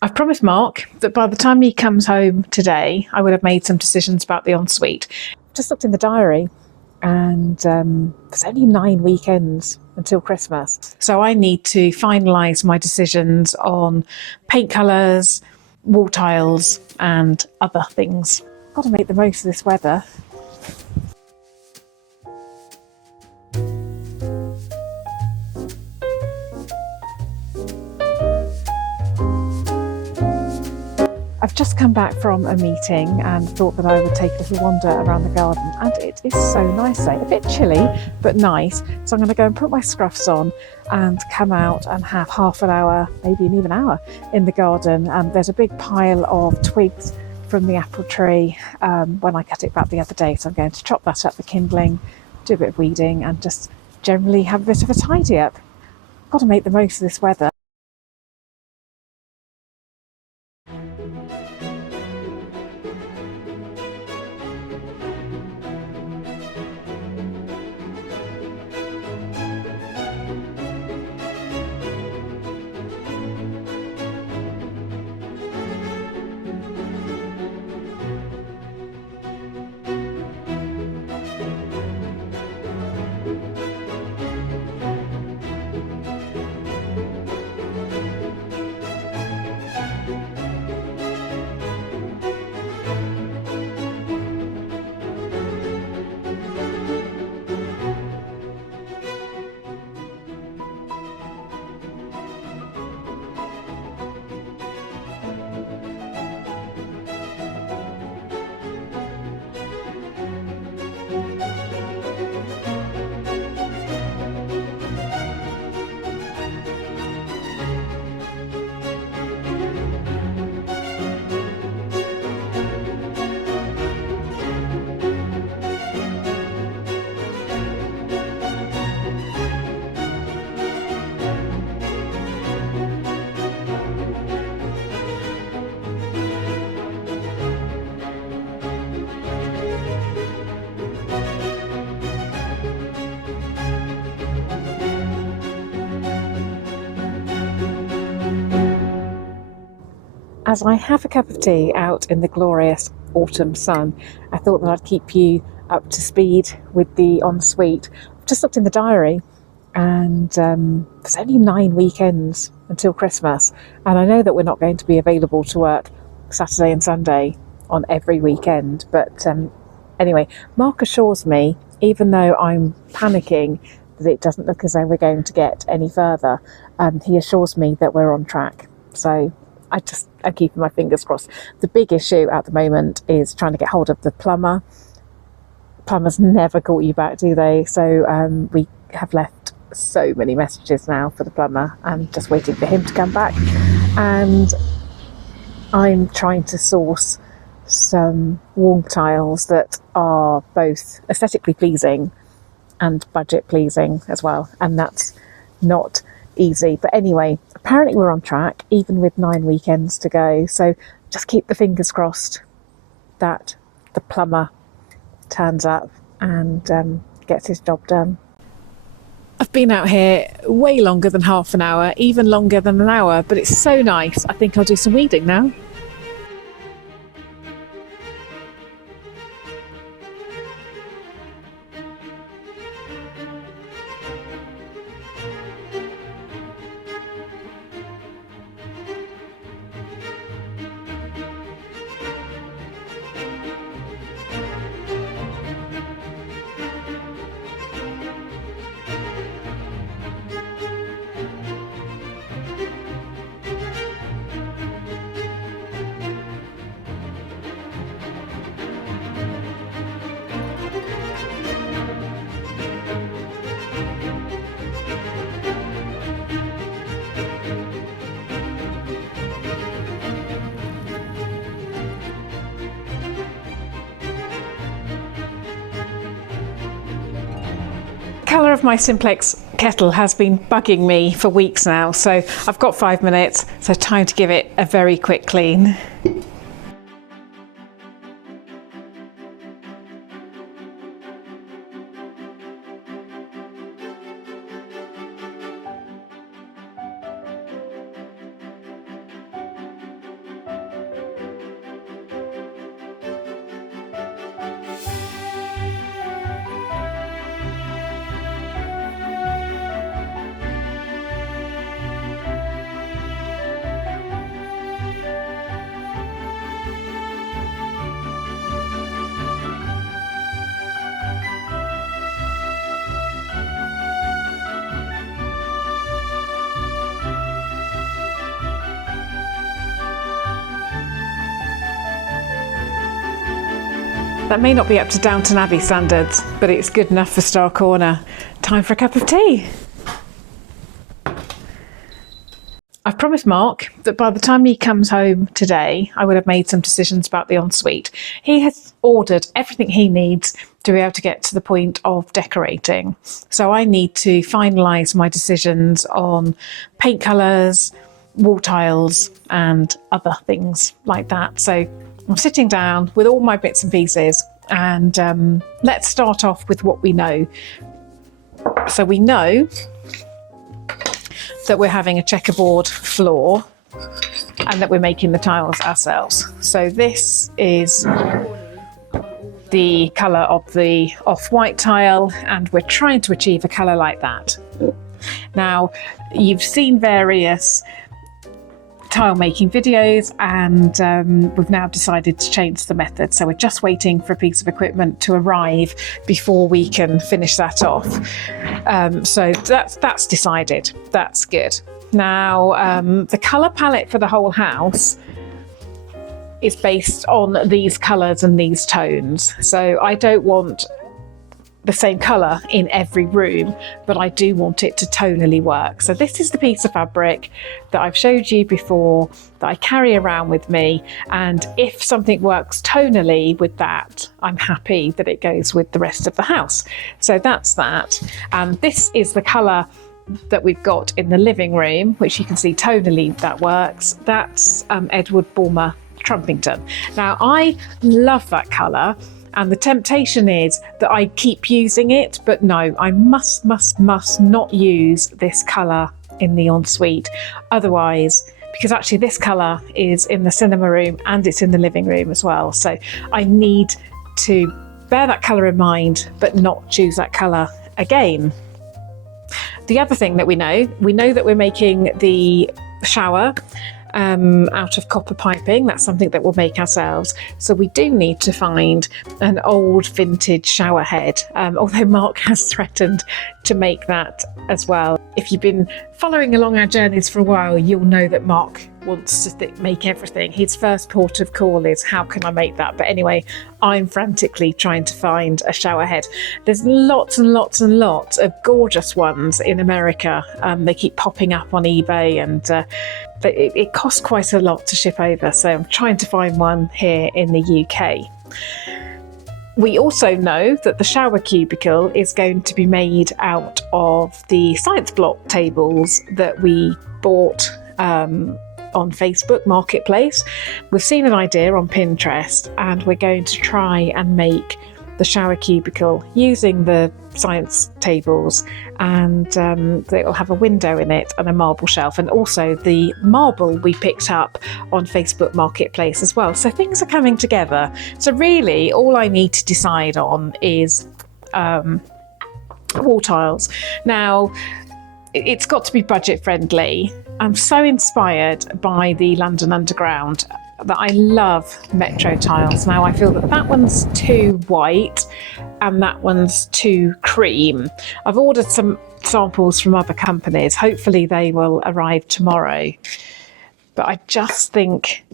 I've promised Mark that by the time he comes home today, I would have made some decisions about the ensuite. Just looked in the diary, and there's only 9 weekends until Christmas. So I need to finalise my decisions on paint colours, wall tiles, and other things. Got to make the most of this weather. I've just come back from a meeting and thought that I would take a little wander around the garden, and it is so nice today. A bit chilly, but nice. So I'm going to go and put my scruffs on and come out and have half an hour, maybe even an hour in the garden. There's a big pile of twigs from the apple tree when I cut it back the other day. So I'm going to chop that up for kindling, do a bit of weeding and just generally have a bit of a tidy up. Got to make the most of this weather. As I have a cup of tea out in the glorious autumn sun, I thought that I'd keep you up to speed with the ensuite. I've just looked in the diary, and there's only 9 weekends until Christmas, and I know that we're not going to be available to work Saturday and Sunday on every weekend, but anyway, Mark assures me, even though I'm panicking that it doesn't look as though we're going to get any further, he assures me that we're on track. So I'm keeping my fingers crossed. The big issue at the moment is trying to get hold of the plumber. Plumbers never call you back, do they? So we have left so many messages now for the plumber. I'm just waiting for him to come back. And I'm trying to source some wall tiles that are both aesthetically pleasing and budget pleasing as well. And that's not easy. But anyway, apparently we're on track, even with 9 weekends to go. So just keep the fingers crossed that the plumber turns up and gets his job done. I've been out here way longer than half an hour, even longer than an hour, but it's so nice. I think I'll do some weeding now. Colour of my simplex kettle has been bugging me for weeks now, so I've got 5 minutes, so time to give it a very quick clean. That may not be up to Downton Abbey standards, but it's good enough for Star Corner. Time for a cup of tea. I've promised Mark that by the time he comes home today, I would have made some decisions about the ensuite. He has ordered everything he needs to be able to get to the point of decorating. So I need to finalise my decisions on paint colours, wall tiles and other things like that. So I'm sitting down with all my bits and pieces, and let's start off with what we know. So we know that we're having a checkerboard floor and that we're making the tiles ourselves. So this is the colour of the off-white tile, and we're trying to achieve a colour like that. Now, you've seen various tile making videos, and we've now decided to change the method. So we're just waiting for a piece of equipment to arrive before we can finish that off. So that's decided. That's good. Now, the colour palette for the whole house is based on these colours and these tones. So I don't want the same colour in every room, but I do want it to tonally work. So this is the piece of fabric that I've showed you before that I carry around with me, and if something works tonally with that, I'm happy that it goes with the rest of the house. So that's that, and this is the colour that we've got in the living room, which you can see tonally that works. That's Edward Bulmer Trumpington. Now I love that colour, and the temptation is that I keep using it, but no, I must not use this colour in the ensuite. Otherwise, because actually this colour is in the cinema room and it's in the living room as well. So I need to bear that colour in mind, but not choose that colour again. The other thing that we know that we're making the shower out of copper piping. That's something that we'll make ourselves. So we do need to find an old vintage shower head, although Mark has threatened to make that as well. If you've been following along our journeys for a while, you'll know that Mark wants to make everything. His first port of call is, how can I make that? But anyway, I'm frantically trying to find a shower head. There's lots and lots and lots of gorgeous ones in America. They keep popping up on eBay, and it costs quite a lot to ship over. So I'm trying to find one here in the UK. We also know that the shower cubicle is going to be made out of the science block tables that we bought on Facebook Marketplace. We've seen an idea on Pinterest, and we're going to try and make the shower cubicle using the science tables, and it'll have a window in it and a marble shelf, and also the marble we picked up on Facebook Marketplace as well. So things are coming together. So really all I need to decide on is wall tiles. Now it's got to be budget friendly. I'm so inspired by the London Underground that I love Metro tiles. Now I feel that one's too white and that one's too cream. I've ordered some samples from other companies. Hopefully they will arrive tomorrow. But I just think,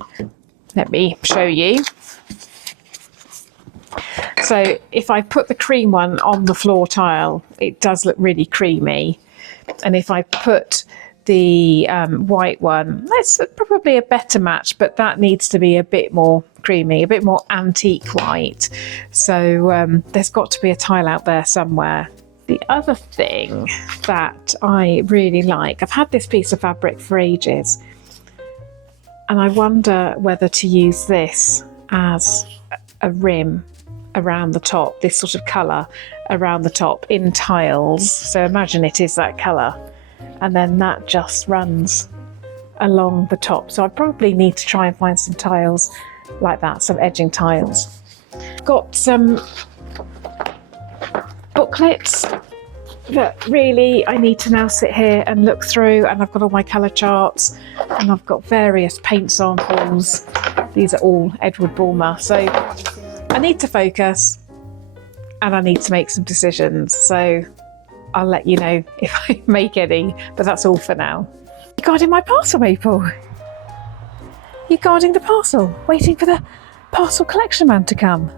let me show you. So if I put the cream one on the floor tile, it does look really creamy. And if I put the white one, that's probably a better match, but that needs to be a bit more creamy, a bit more antique white. So there's got to be a tile out there somewhere. The other thing that I really like, I've had this piece of fabric for ages, and I wonder whether to use this as a rim around the top, this sort of colour around the top in tiles. So imagine it is that colour, and then that just runs along the top. So I probably need to try and find some tiles like that, some edging tiles. Got some booklets that really I need to now sit here and look through, and I've got all my colour charts, and I've got various paint samples. These are all Edward Bulmer. So I need to focus and I need to make some decisions. So I'll let you know if I make any, but that's all for now. You guarding my parcel, Maple? You guarding the parcel, waiting for the parcel collection man to come?